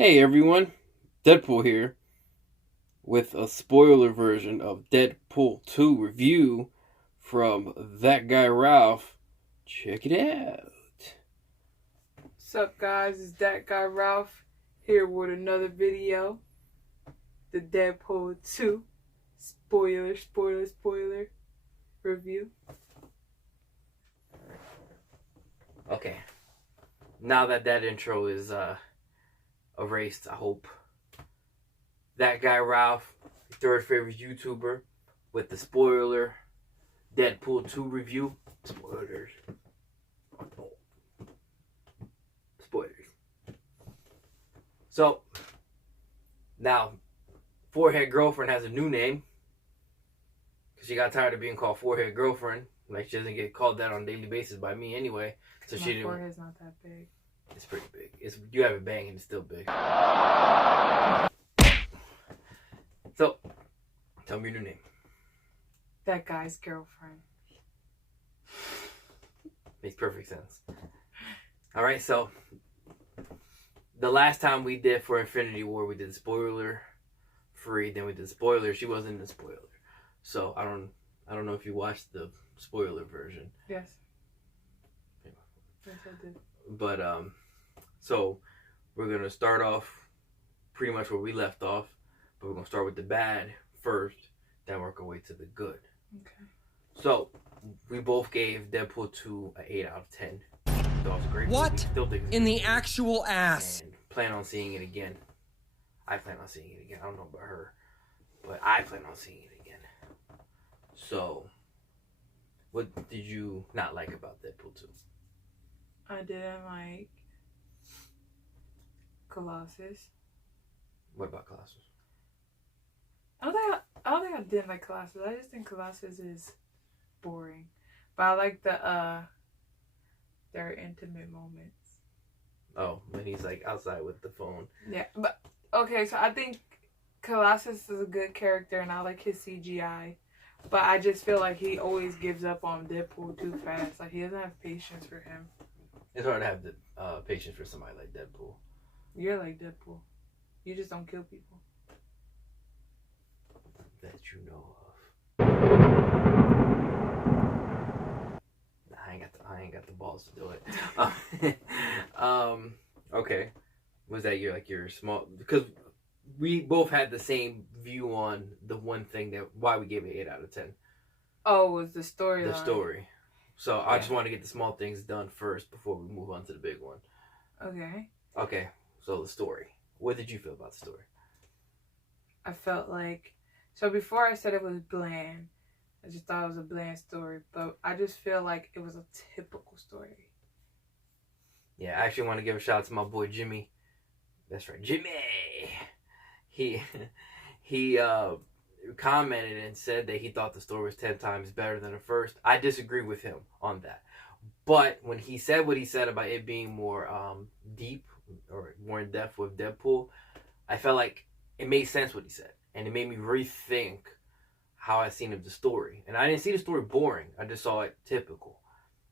Hey everyone, Deadpool here with a spoiler version of Deadpool 2 review from that guy Ralph. Check it out. What's up, guys? It's that guy Ralph here with another video. The Deadpool 2 spoiler review. Okay, now that intro is erased, I hope. That guy Ralph, third favorite YouTuber, with the spoiler Deadpool 2 review. Spoilers. Spoilers. So, now, Forehead Girlfriend has a new name. Because she got tired of being called Forehead Girlfriend. Like, she doesn't get called that on a daily basis by me anyway. So My she didn't. forehead's not that big. It's pretty big. You have it bang and it's still big. So, tell me your new name. That guy's girlfriend. Makes perfect sense. Alright, so the last time we did for Infinity War, we did spoiler free, then we did spoiler. She wasn't in the spoiler. So I don't know if you watched the spoiler version. Yes. Yes, I did. But so we're gonna start off pretty much where we left off, but we're gonna start with the bad first, then work our way to the good. Okay. So we both gave Deadpool 2 an 8 out of 10. Thought it was a great What? movie. Still think it's In great. the actual ass. And plan on seeing it again. I plan on seeing it again. I don't know about her, but I plan on seeing it again. So, what did you not like about Deadpool 2? I didn't like Colossus. What about Colossus? I don't think I didn't like Colossus. I just think Colossus is boring. But I like their intimate moments. Oh, when he's like outside with the phone. Yeah, but okay, so I think Colossus is a good character and I like his CGI. But I just feel like he always gives up on Deadpool too fast. Like, he doesn't have patience for him. It's hard to have the patience for somebody like Deadpool. You're like Deadpool. You just don't kill people. That you know of. I ain't got the balls to do it. Okay. Was that your small? Because we both had the same view on the one thing that why we gave it 8 out of 10. Oh, it was the story. The story. So I just want to get the small things done first before we move on to the big one. Okay. Okay. So the story. What did you feel about the story? I felt like, so before I said it was bland, I just thought it was a bland story, but I just feel like it was a typical story. Yeah, I actually want to give a shout out to my boy Jimmy. That's right, Jimmy. He commented and said that he thought the story was 10 times better than the first. I disagree with him on that. But when he said what he said about it being more deep or more in depth with Deadpool, I felt like it made sense what he said. And it made me rethink how I seen of the story. And I didn't see the story boring. I just saw it typical.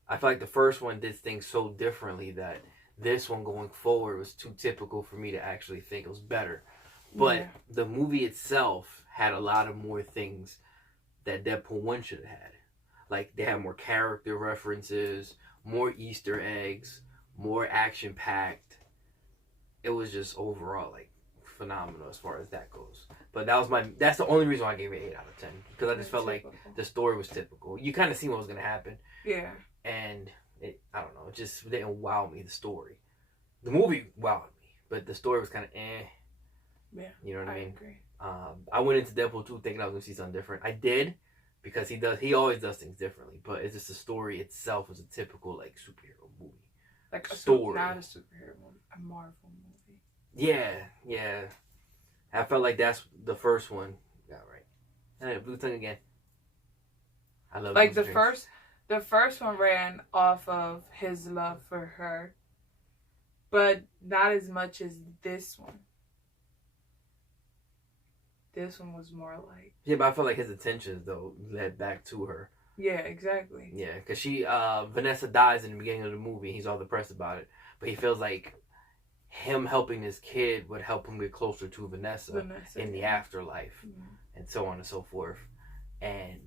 I feel like the first one did things so differently that this one going forward was too typical for me to actually think it was better. But the movie itself had a lot of more things that Deadpool 1 should have had. Like, they had more character references, more Easter eggs, more action-packed. It was just overall, like, phenomenal as far as that goes. But that's the only reason why I gave it 8 out of 10. Because I just felt like the story was typical. You kind of seen what was going to happen. Yeah. And, I don't know, it just didn't wow me, the story. The movie wowed me, but the story was kind of eh. Yeah, you know what I mean? Agree. I went into Deadpool 2 thinking I was going to see something different. I did, because he always does things differently. But it's just the story itself was a typical, like, superhero movie. Like a story. Not a superhero movie, a Marvel movie. Yeah. I felt like that's the first one. Yeah, right. And Blue Tongue again. I love like those the first one ran off of his love for her, but not as much as this one. This one was more like... Yeah, but I felt like his intentions, though, led back to her. Yeah, exactly. Yeah, because Vanessa dies in the beginning of the movie. He's all depressed about it. But he feels like him helping his kid would help him get closer to Vanessa in the afterlife, and so on and so forth. And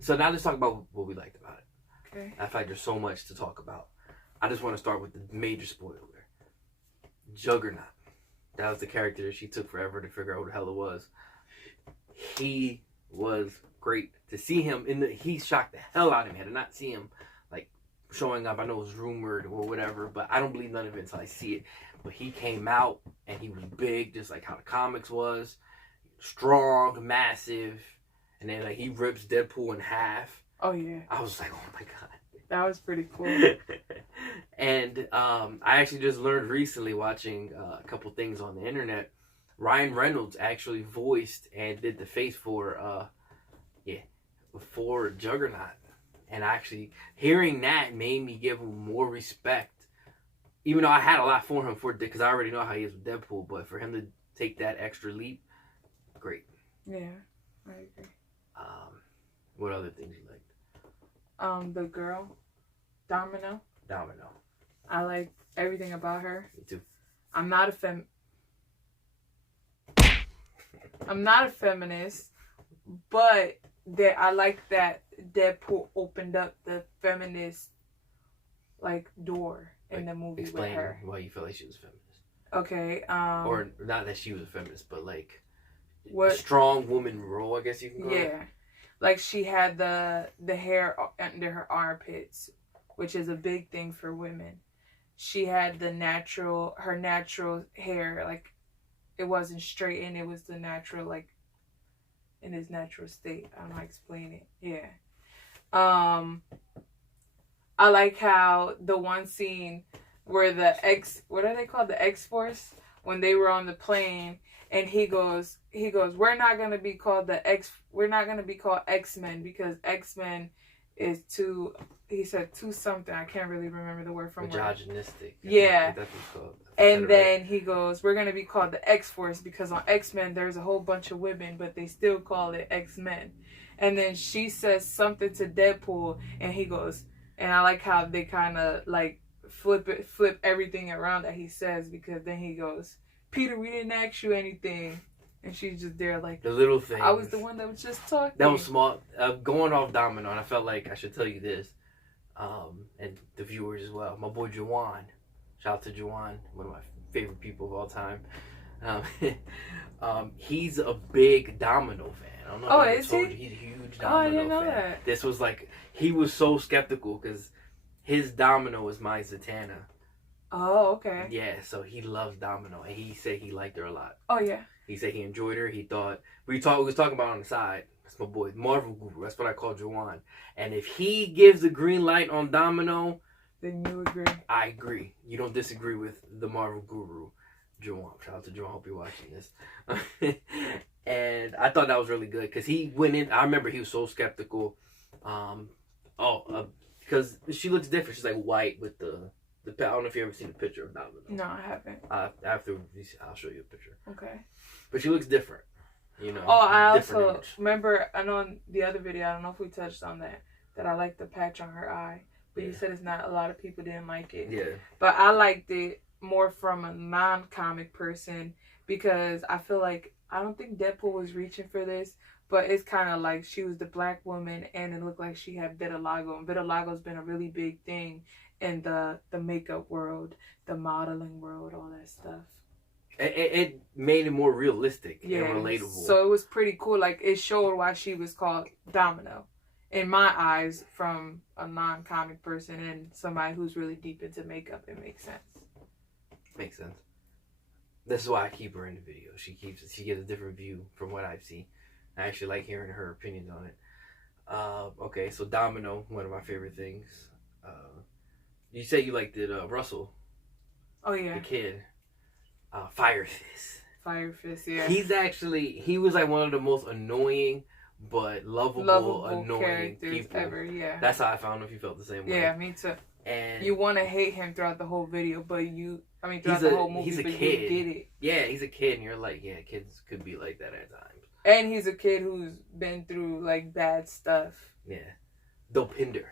so now let's talk about what we liked about it. Okay. I feel like there's so much to talk about. I just want to start with the major spoiler. Juggernaut. That was the character that she took forever to figure out what the hell it was. He was great to see him he shocked the hell out of me. I did not see him like showing up. I know it was rumored or whatever, but I don't believe none of it until I see it. But he came out and he was big, just like how the comics was. Strong, massive, and then like he rips Deadpool in half. Oh yeah. I was like, oh my god. That was pretty cool. And I actually just learned recently watching a couple things on the internet. Ryan Reynolds actually voiced and did the face for Juggernaut. And actually hearing that made me give him more respect. Even though I had a lot for him because I already know how he is with Deadpool, but for him to take that extra leap, great. Yeah, I agree. What other things you liked? The girl, Domino. I like everything about her. Me too. I'm not a feminist, but I like that Deadpool opened up the feminist door in the movie with her. Why you feel like she was a feminist. Okay. Or not that she was a feminist, but what a strong woman role, I guess you can call it. Yeah. Like she had the hair under her armpits, which is a big thing for women. She had her natural hair, like it wasn't straightened, it was the natural, like in its natural state. I don't know how to explain it. Yeah. I like how the one scene where what are they called? The X-Force, when they were on the plane, and he goes, we're not gonna be called X-Men because X-Men is too, he said too something. I can't really remember the word from misogynistic. Yeah. That's what it's called. And then he goes, we're gonna be called the X-Force because on X-Men there's a whole bunch of women, but they still call it X-Men. And then she says something to Deadpool, and he goes, and I like how they kind of like flip everything around that he says, because then he goes, Peter, we didn't ask you anything. And she's just there like, the little thing. I was the one that was just talking. That was small. Going off Domino, and I felt like I should tell you this, and the viewers as well. My boy Juwan, shout out to Juwan, one of my favorite people of all time. He's a big Domino fan. I don't know if I told you, he's a huge Domino fan. Oh, I didn't know that. This was like, he was so skeptical because his Domino is my Zatanna. Oh, okay. Yeah, so he loves Domino, and he said he liked her a lot. Oh, yeah. He said he enjoyed her. He thought we was talking about on the side. That's my boy, Marvel Guru. That's what I call Juwan. And if he gives the green light on Domino, then you agree. I agree. You don't disagree with the Marvel Guru, Juwan. Shout out to Juwan. Hope you're watching this. And I thought that was really good because he went in. I remember he was so skeptical. Because she looks different. She's like white with the. I don't know if you ever seen a picture of Domino. No, I haven't. After I'll show you a picture. Okay. But she looks different, you know. Oh, I also remember. I know in the other video, I don't know if we touched on that I like the patch on her eye, but you said it's not. A lot of people didn't like it. Yeah. But I liked it more from a non-comic person because I feel like I don't think Deadpool was reaching for this. But it's kind of like she was the black woman, and it looked like she had vitiligo. And vitiligo's been a really big thing in the makeup world, the modeling world, all that stuff. It made it more realistic and relatable. So it was pretty cool. Like, it showed why she was called Domino. In my eyes, from a non-comic person and somebody who's really deep into makeup, it makes sense. Makes sense. This is why I keep her in the video. She gives a different view from what I've seen. I actually like hearing her opinions on it. Okay, so Domino, one of my favorite things. You say you liked it, Russell. Oh, yeah. The kid. Fire Fist. Fire Fist, yeah. He was like one of the most annoying but lovable annoying people ever, yeah. That's how I found him, if you felt the same way. Yeah, me too. And you want to hate him throughout the whole video, but throughout the whole movie, he's a but kid. you get it. Yeah, he's a kid, and you're like, yeah, kids could be like that at times. And he's a kid wwho's been through, like, bad stuff. Yeah. Dopinder.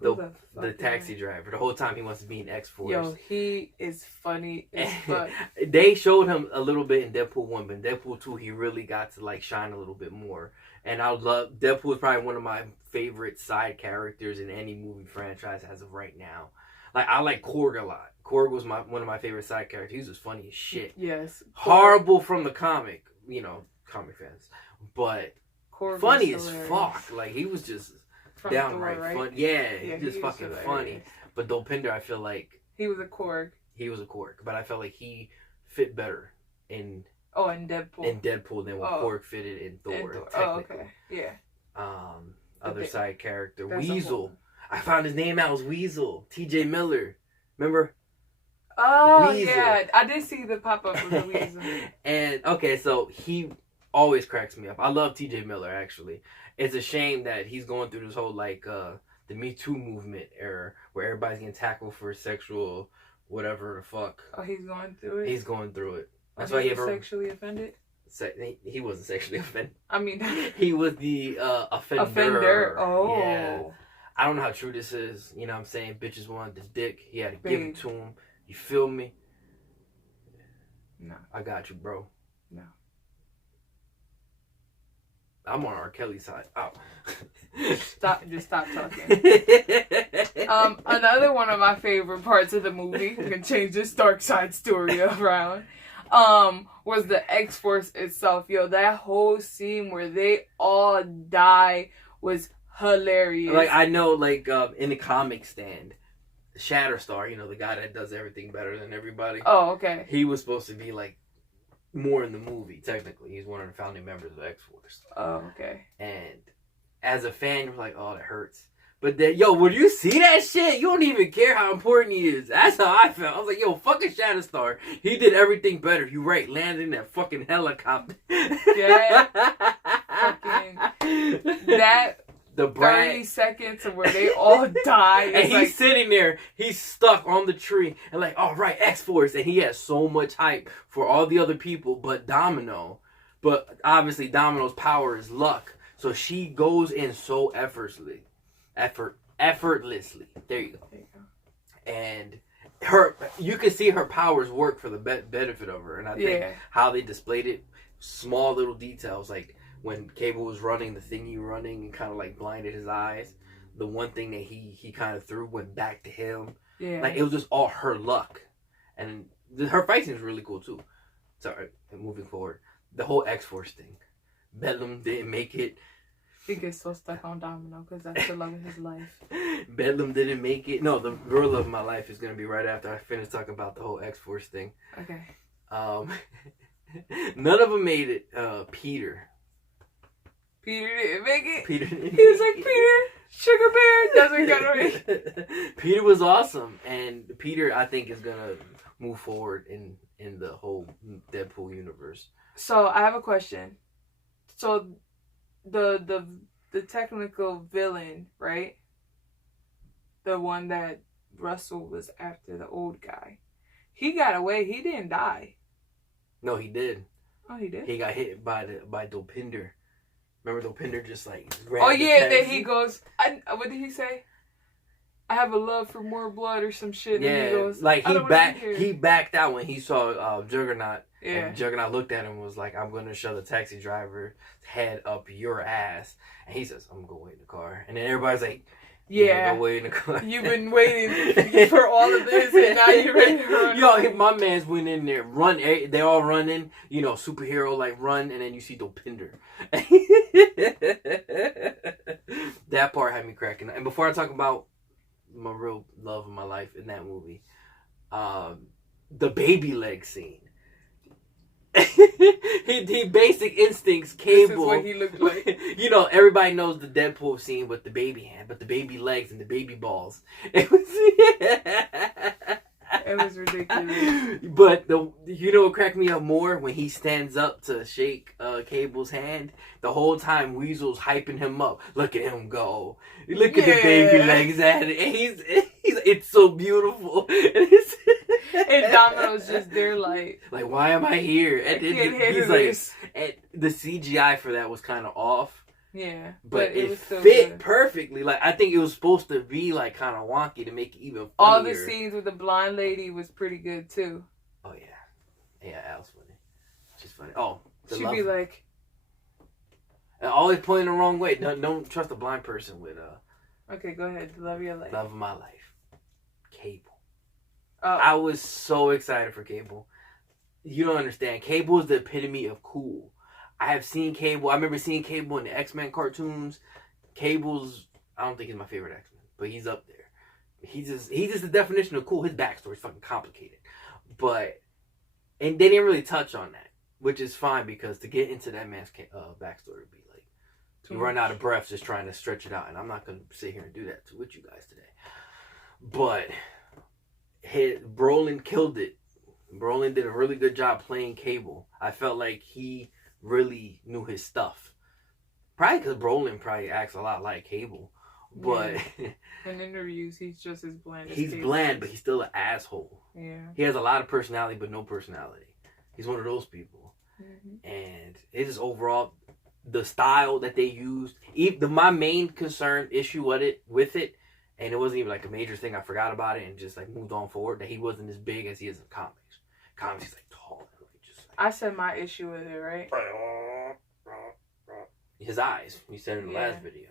The taxi driver. The whole time he wants to be in X-Force. Yo, he is funny as fuck. They showed him a little bit in Deadpool 1, but in Deadpool 2, he really got to like shine a little bit more. And I love Deadpool is probably one of my favorite side characters in any movie franchise as of right now. Like I like Korg a lot. Korg was one of my favorite side characters. He was just funny as shit. Yes. Horrible from the comic, comic fans, but Korg funny as fuck. Like he was just from downright Thor, right? fun. Yeah, he just fucking hilarious. funny. But Dopinder, I feel like he was a Korg. He was a Korg, but I felt like he fit better in Deadpool. In Deadpool than what Korg fitted in Thor. Oh, okay. Yeah. Other side character, Weasel. I found his name out was Weasel. T.J. Miller. Remember? Oh, Weasel. yeah. I did see the pop-up of the Weasel. And, okay, so he always cracks me up. I love T.J. Miller, actually. It's a shame that he's going through this whole, like, the Me Too movement era where everybody's getting tackled for sexual whatever the fuck. Oh, he's going through it? He's going through it. That's why he was sexually offended? He wasn't sexually offended. I mean... he was the offender. Offender? Oh. Yeah. I don't know how true this is. You know what I'm saying? Bitches wanted the dick. He had to give it to him. You feel me? No. I got you, bro. No. I'm on R. Kelly's side. Oh. Just stop talking. Another one of my favorite parts of the movie, we can change this dark side story around, was the X-Force itself. Yo, that whole scene where they all die was hilarious. Like, I know, like, in the comic stand, Shatterstar, the guy that does everything better than everybody. Oh, okay. He was supposed to be, like, more in the movie, technically. He's one of the founding members of X-Force. Oh, okay. And as a fan, you're like, oh, that hurts. But then, would you see that shit? You don't even care how important he is. That's how I felt. I was like, yo, fucking Shatterstar. He did everything better. You right, landed in that fucking helicopter. Yeah. Fucking that... The 30 seconds of where they all die. And he's like, sitting there, he's stuck on the tree, and like, all right, X-Force, and he has so much hype for all the other people but Domino. But obviously Domino's power is luck. So she goes in so effortlessly. There you go. And you can see her powers work for the benefit of her. And I think how they displayed it, small little details, like when Cable was running, the thing running and kind of like blinded his eyes. The one thing that he kind of threw went back to him. Yeah. Like, it was just all her luck. And her fighting is really cool, too. Sorry, moving forward. The whole X-Force thing. Bedlam didn't make it. He gets so stuck on Domino because that's the love of his life. Bedlam didn't make it. No, the real love of my life is going to be right after I finish talking about the whole X-Force thing. Okay. None of them made it. Peter didn't make it? Peter didn't He was like, Peter, Sugar Bear doesn't get it. Peter was awesome. And Peter, I think, is going to move forward in the whole Deadpool universe. So, I have a question. So, the technical villain, right? The one that Russell was after, the old guy. He got away. He didn't die. No, he did. Oh, he did? He got hit by Dopinder. Remember Dopinder just like grabbed then he goes, what did he say? I have a love for more blood or some shit. Yeah, and he goes, like he backed out when he saw Juggernaut. Yeah. And Juggernaut looked at him and was like, I'm going to shove the taxi driver's head up your ass. And he says, I'm going to wait in the car. And then everybody's like, yeah, go wait in the car. You've been waiting for all of this and now you're ready to run. Yo, my man's went in there, run. They all running, superhero like run, and then you see Dopinder. That part had me cracking. And before I talk about my real love of my life in that movie, the baby leg scene. he basic instincts Cable. This is what he looked like. Everybody knows the Deadpool scene with the baby hand, but the baby legs and the baby balls. It was ridiculous. But what cracked me up more when he stands up to shake Cable's hand. The whole time Weasel's hyping him up. Look at him go. Look at the baby legs at it. And it's so beautiful. And Domino's just there like why am I here? And then he's like, and the CGI for that was kind of off. Yeah. But it was still fit good. perfectly. Like, I think it was supposed to be, like, kind of wonky to make it even funnier. All the scenes with the blind lady was pretty good, too. Oh, yeah. Yeah, that was funny. She's funny. Oh, She'd be like... And always pointing the wrong way. Don't trust a blind person with, Okay, go ahead. The love of your life. Love of my life. Cable. Oh. I was so excited for Cable. You don't understand. Cable is the epitome of cool. I have seen Cable. I remember seeing Cable in the X-Men cartoons. Cable's, I don't think he's my favorite X-Men, but he's up there. He's just the definition of cool. His backstory's fucking complicated. And they didn't really touch on that, which is fine because to get into that man's backstory would be like, you run out of breath just trying to stretch it out. And I'm not going to sit here and do that with you guys today. But Brolin killed it. Brolin did a really good job playing Cable. I felt like he really knew his stuff. Probably because Brolin probably acts a lot like Cable. But in interviews, he's just as bland as he's Cable. bland, but he's still an asshole. Yeah. He has a lot of personality, but no personality. He's one of those people. Mm-hmm. And it is overall, the style that they used. My main concern, issue with it, and it wasn't even like a major thing. I forgot about it and just like moved on forward, that he wasn't as big as he is in comics. Comics, he's like tall. I said my issue with it, right? His eyes. You said in the last video.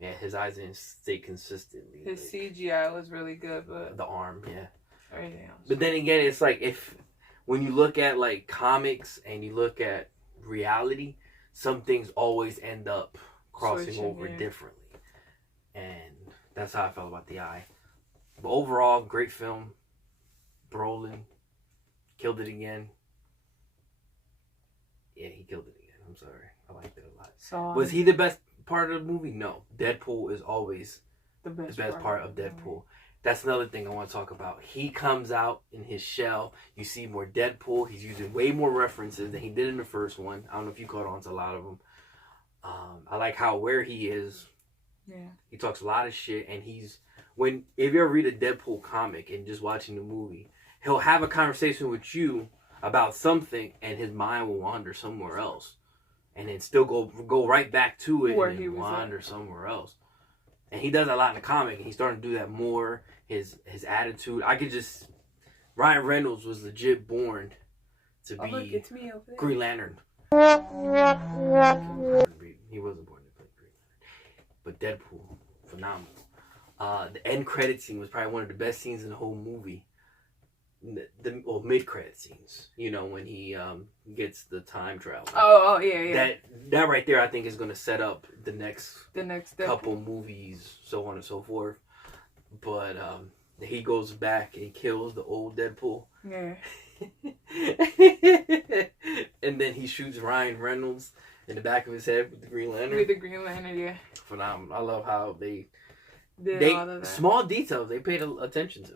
Yeah, his eyes didn't stay consistently. His CGI was really good, but the arm, yeah. Everything else. But then again, it's like when you look at like comics and you look at reality, some things always end up crossing over differently. And that's how I felt about The Eye. But overall, great film. Brolin killed it again. Yeah, he killed it again. I'm sorry. I liked it a lot. So, was he the best part of the movie? No. Deadpool is always the best part of Deadpool. That's another thing I want to talk about. He comes out in his shell. You see more Deadpool. He's using way more references than he did in the first one. I don't know if you caught on to a lot of them. I like where he is. Yeah. He talks a lot of shit, and if you ever read a Deadpool comic and just watching the movie, he'll have a conversation with you about something, and his mind will wander somewhere else, and then still go right back to it where and he was wander somewhere else. And he does a lot in the comic, and he's starting to do that more. His attitude, Ryan Reynolds was legit born to be Green Lantern. He wasn't born to play Green Lantern. But Deadpool, phenomenal. The end credit scene was probably one of the best scenes in the whole movie. The mid-credit scenes, when he gets the time travel. Oh yeah. That right there, I think, is going to set up the next couple Deadpool. Movies, so on and so forth. But he goes back and kills the old Deadpool. Yeah. And then he shoots Ryan Reynolds in the back of his head with the Green Lantern. With the Green Lantern, yeah. Phenomenal. I love how they all of that. Small details they paid attention to.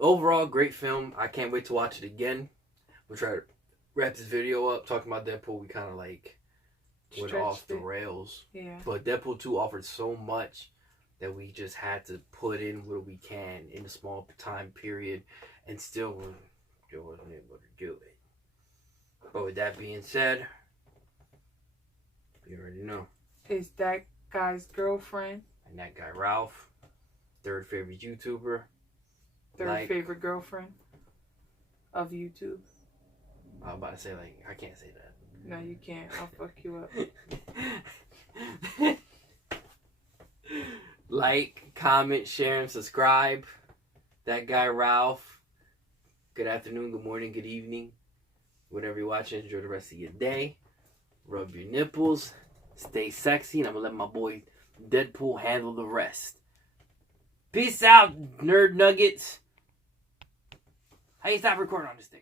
Overall, great film. I can't wait to watch it again. We'll try to wrap this video up. Talking about Deadpool, we kind of went off the rails. Yeah. But Deadpool 2 offered so much that we just had to put in what we can in a small time period, and still wasn't able to do it. But with that being said, you already know. Is that guy's girlfriend? And that guy Ralph, third favorite YouTuber. Third favorite girlfriend of YouTube. I was about to say, I can't say that. No, you can't. I'll fuck you up. Like, comment, share, and subscribe. That guy Ralph. Good afternoon, good morning, good evening. Whatever you're watching, enjoy the rest of your day. Rub your nipples. Stay sexy. And I'm going to let my boy Deadpool handle the rest. Peace out, nerd nuggets. How you stop recording on this thing?